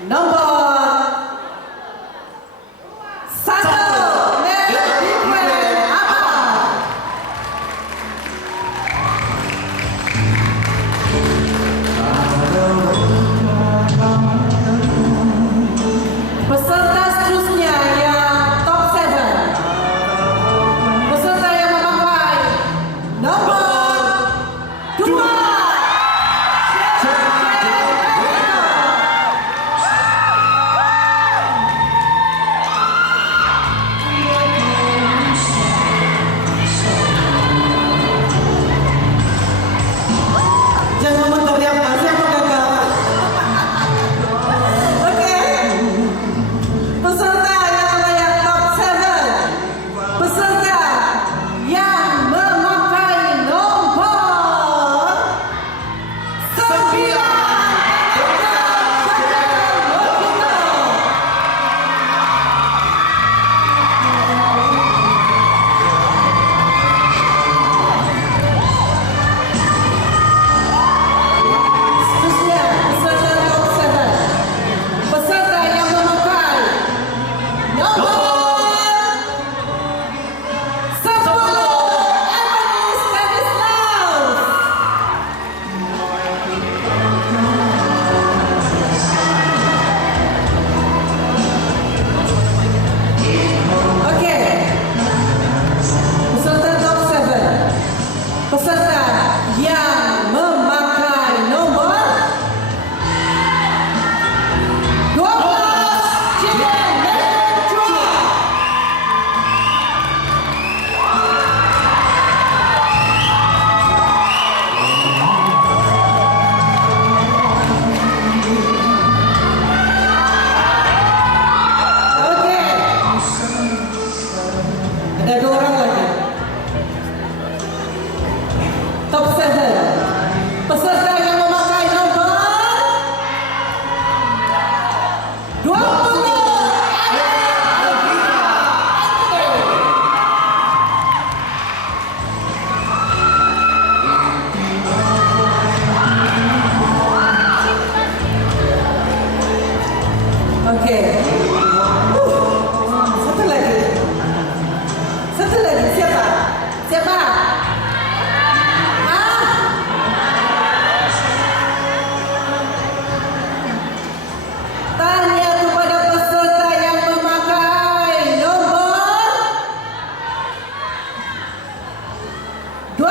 Nomor 1, Melvin Ahmad. Peserta seterusnya yang top 7. Peserta yang memakai nomor 2. Jangan menteriakkan siapa gagal. Okey. Peserta yang layak top 7. Peserta yang memakai nomor 9. Seterusnya, peserta top 7. Peserta yang memakai nomor 10, Emily Stanislaus. Okey. Peserta top 7. Peserta yang memakai nomor 12, Jillian Chua. Okey. Ada 2 orang lagi. Top 7. Peserta yang memakai nomor 20, Okey. Satu lagi. Satu lagi. Siapa? Siapa? Tanya kepada peserta yang memakai nomor 25.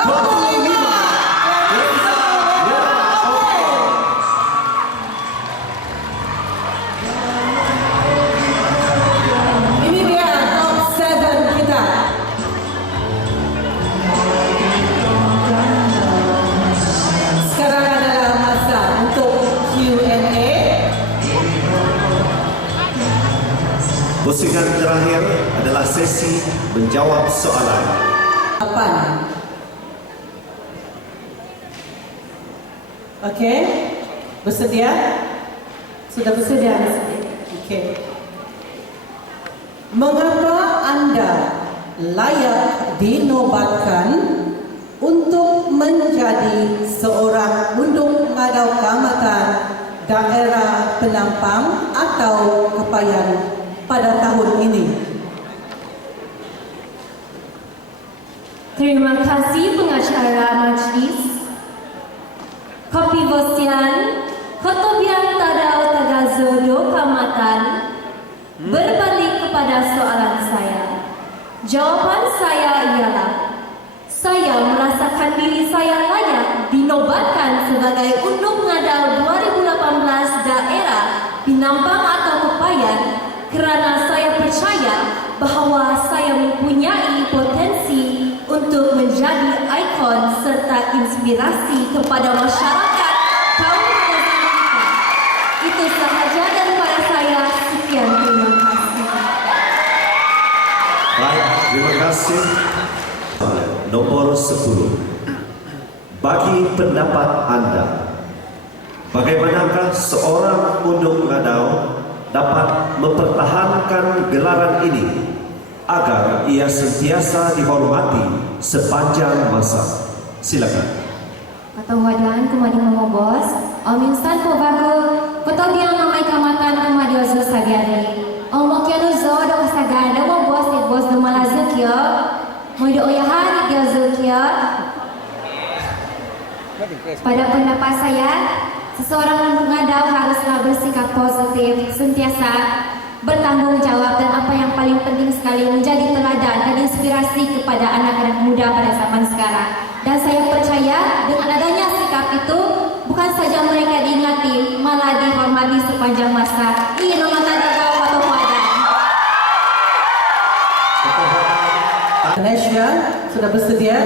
Ini dia top 7 kita. Sekarang adalah masa untuk Q&A. Pusingan terakhir adalah sesi menjawab soalan. 8. Okey. Bersedia? Sudah bersedia? Okey. Mengapa anda layak dinobatkan untuk menjadi seorang undang madau keamatan daerah Penampang atau Kepayan pada tahun ini? Terima kasih pengacara majlis. Kopi Bosian, Kotobian Tadau Tagazodo Kamatan. Berbalik kepada soalan saya. Jawapan saya ialah, saya merasakan diri saya layak dinobatkan sebagai undang madau 2018 daerah Penampang atau Kepayan kerana saya percaya bahawa saya mempunyai potensi untuk menjadi ikon serta inspirasi kepada masyarakat kaum muda kita. Itu sahaja daripada saya. Sekian, terima kasih. Baik, terima kasih. Nomor 10. Bagi pendapat anda, bagaimanakah seorang undang madau dapat mempertahankan gelaran ini agar ia sentiasa dihormati sepanjang masa? Silakan. Kata wadan kumadi momobos, Amin San Pobago, Kota Biang Mamai Kamatan Pada pendapat saya, seseorang pengadau haruslah bersikap positif, sentiasa bertanggung jawab dan apa yang paling penting sekali menjadi teladan dan inspirasi kepada anak-anak muda pada zaman sekarang. Dan saya percaya dengan adanya sikap itu bukan saja mereka diingati, malah dihormati sepanjang masa. Ini mata dalam foto wadah. Nesya sudah bersedia?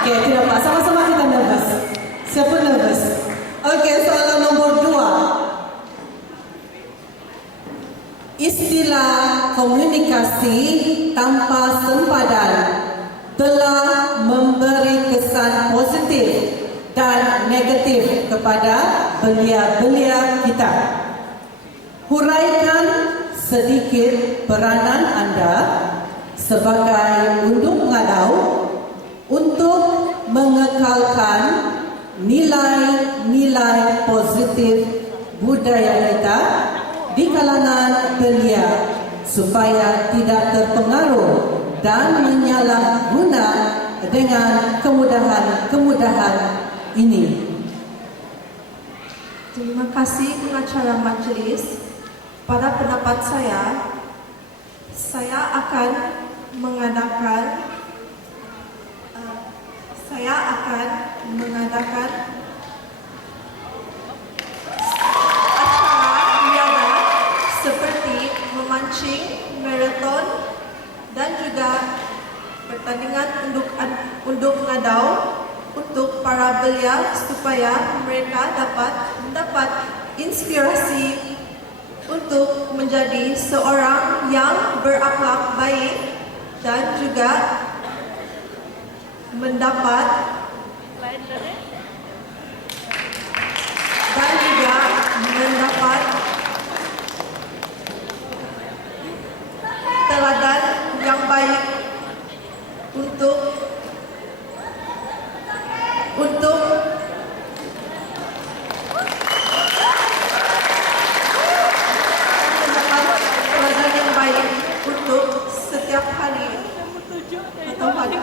Okey, tidak apa. Sama-sama kita nervous. Siapa nervous? Okey, soalan nombor 2. Istilah komunikasi tanpa sempadan telah memberi kesan positif dan negatif kepada belia-belia kita. Huraikan sedikit peranan anda sebagai undang pengadau untuk mengekalkan nilai-nilai positif budaya kita di kalangan belia supaya tidak terpengaruh dan menyalahguna dengan kemudahan-kemudahan ini. Terima kasih pengacara majlis. Pada pendapat saya akan mengadakan acara niaga seperti memancing, maraton dan juga pertandingan unduk pengadau untuk para belia supaya mereka dapat mendapat inspirasi untuk menjadi seorang yang berakhlak baik dan juga mendapat teladan yang baik untuk setiap hari atau pada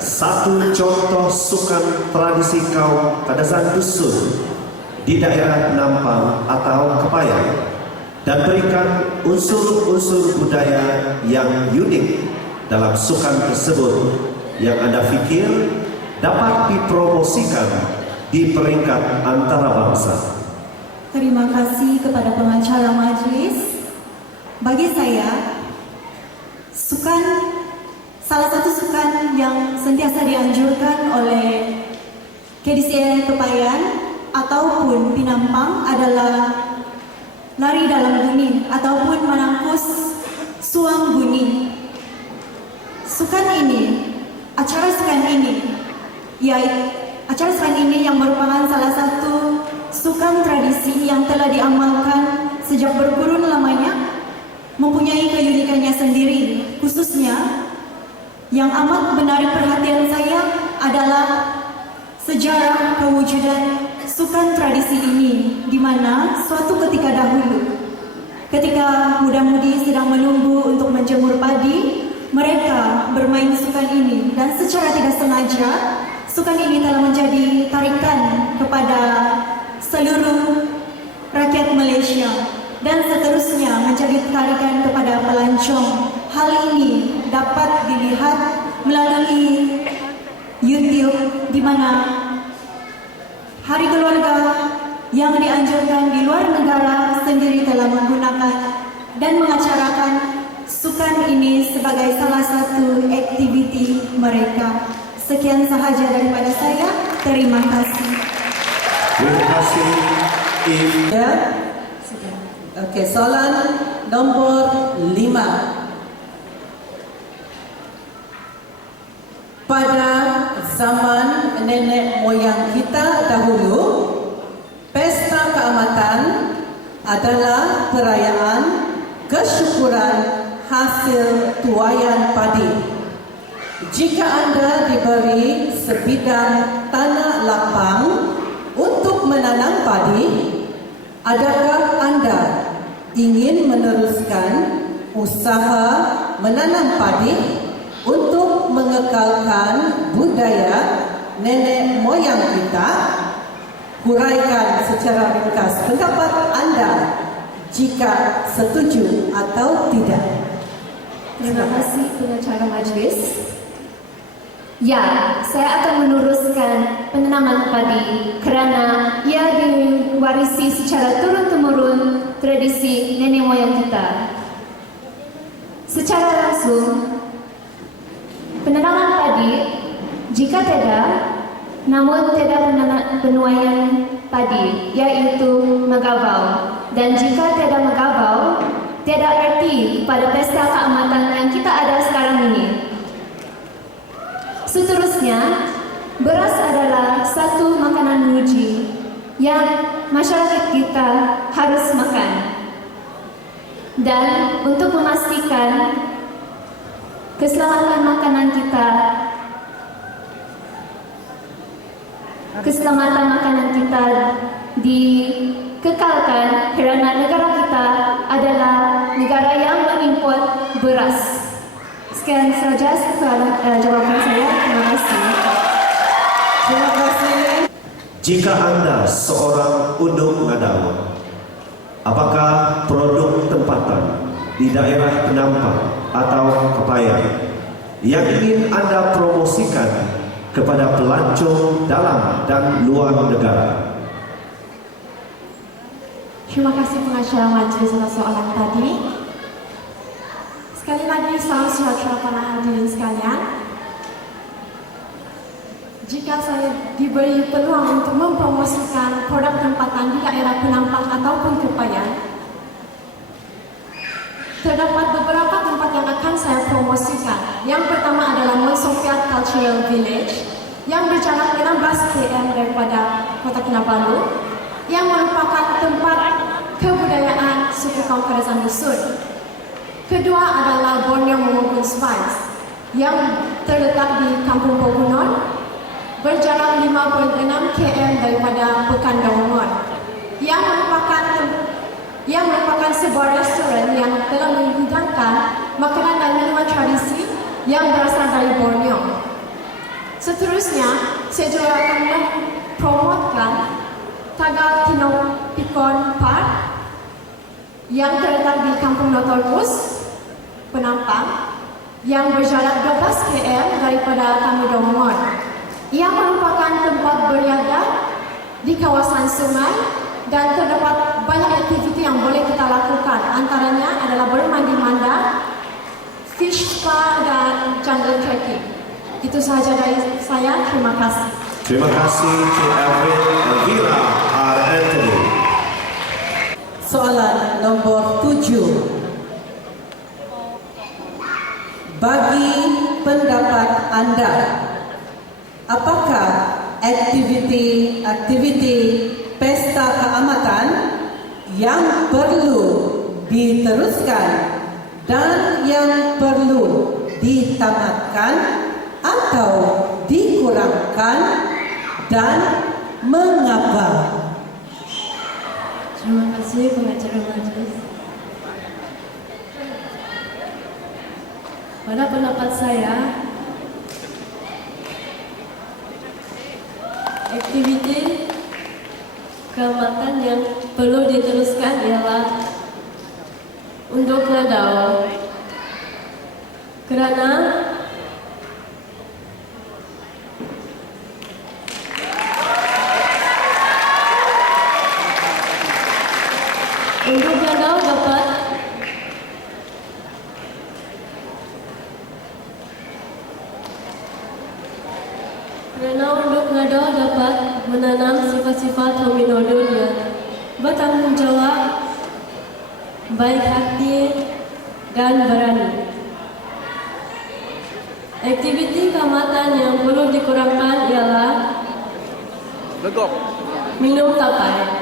satu contoh sukan tradisi kaum Kadazan Dusun di daerah Nampang atau Kepayan dan berikan unsur-unsur budaya yang unik dalam sukan tersebut yang anda fikir dapat dipromosikan di peringkat antarabangsa. Terima kasih kepada pengacara majlis. Bagi saya, salah satu sukan yang sentiasa dianjurkan oleh KDCN Kepayan ataupun Pinampang adalah lari dalam buni ataupun menangkus suang buni. Acara sukan ini yang merupakan salah satu sukan tradisi yang telah diamalkan sejak berkurun lamanya, mempunyai keunikannya sendiri. Khususnya yang amat menarik perhatian saya adalah sejarah kewujudan sukan tradisi ini, di mana suatu ketika dahulu, ketika muda-mudi sedang menunggu untuk menjemur padi, mereka bermain sukan ini dan secara tidak sengaja sukan ini telah menjadi tarikan kepada seluruh rakyat Malaysia dan seterusnya menjadi tarikan kepada pelancong. Hal ini dapat dilihat melalui YouTube, di mana Hari Keluarga yang dianjurkan di luar negara sendiri telah menggunakan dan mengacarakan sukan ini sebagai salah satu aktiviti mereka. Sekian sahaja daripada saya. Terima kasih. Terima kasih. Ya. Okey, soalan nombor 5. Pada zaman nenek moyang kita dahulu, pesta keamatan adalah perayaan kesyukuran hasil tuaian padi. Jika anda diberi sebidang tanah lapang menanam padi, adakah Anda ingin meneruskan usaha menanam padi untuk mengekalkan budaya nenek moyang kita? Huraikan secara ringkas pendapat Anda jika setuju atau tidak. Terima kasih pengacara majlis. Ya, saya akan meneruskan penanaman padi kerana ia diwarisi secara turun-temurun tradisi nenek moyang kita. Secara langsung, penanaman padi jika tiada, namun tiada penuaian padi, iaitu megabau. Dan jika tiada megabau, tiada arti kepada pesta keamatan yang kita ada sekarang ini. Seterusnya, beras adalah satu makanan muji yang masyarakat kita harus makan. Dan untuk memastikan keselamatan makanan kita, dikekalkan kerana negara kita adalah negara yang mengimport beras. Sekian sahaja jawapan saya. Terima kasih. Terima kasih. Jika Anda seorang undung ngadau, apakah produk tempatan di daerah penampak atau kepayan yang ingin Anda promosikan kepada pelancong dalam dan luar negara? Terima kasih pengacara majlis atas soalan tadi. Sekali lagi, salam sejahtera para hadirin sekalian. Jika saya diberi peluang untuk mempromosikan produk tempatan di daerah penampak ataupun kepayan, terdapat beberapa tempat yang akan saya promosikan. Yang pertama adalah Monsopia Cultural Village yang berjarak 16 km daripada Kota Kinabalu, yang merupakan tempat kebudayaan suku kaum Kadazan Dusun. Kedua adalah Borneo Momokun Spice yang terletak di Kampung Pogunon, berjarak 5.6 km daripada Pekan Daungon, yang merupakan sebuah restoran yang telah menghidangkan makanan dan minuman tradisi yang berasal dari Borneo. Seterusnya, saya juga akan mempromotkan Tagal Kinopikon Park yang terletak di Kampung Notormus, Penampang, yang berjarak 12 km daripada Tamu Daungon, yang merupakan tempat berniaga di kawasan sungai dan terdapat banyak aktiviti yang boleh kita lakukan. Antaranya adalah bermandi manda, fish spa dan jungle trekking. Itu sahaja dari saya. Terima kasih. Terima kasih Cik Elvira R. Anthony. Soalan nombor 7. Bagi pendapat Anda, apakah aktiviti pesta keamatan yang perlu diteruskan dan yang perlu ditamatkan atau dikurangkan dan mengapa? Terima kasih pengacara majlis. Pada pendapat saya, aktiviti keamatan yang perlu diteruskan ialah untuk ngadau, kerana untuk ngadau dapat menanam sifat-sifat hominodo yang bertanggung jawab, baik hati dan berani. Aktiviti keamatan yang perlu dikurangkan ialah minum tapai.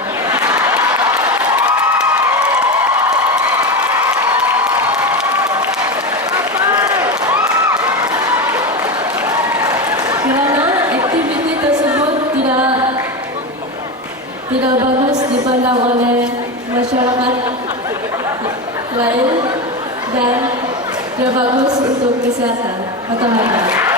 tidak bagus dipandang oleh masyarakat lain dan tidak bagus untuk kesehatan matahari.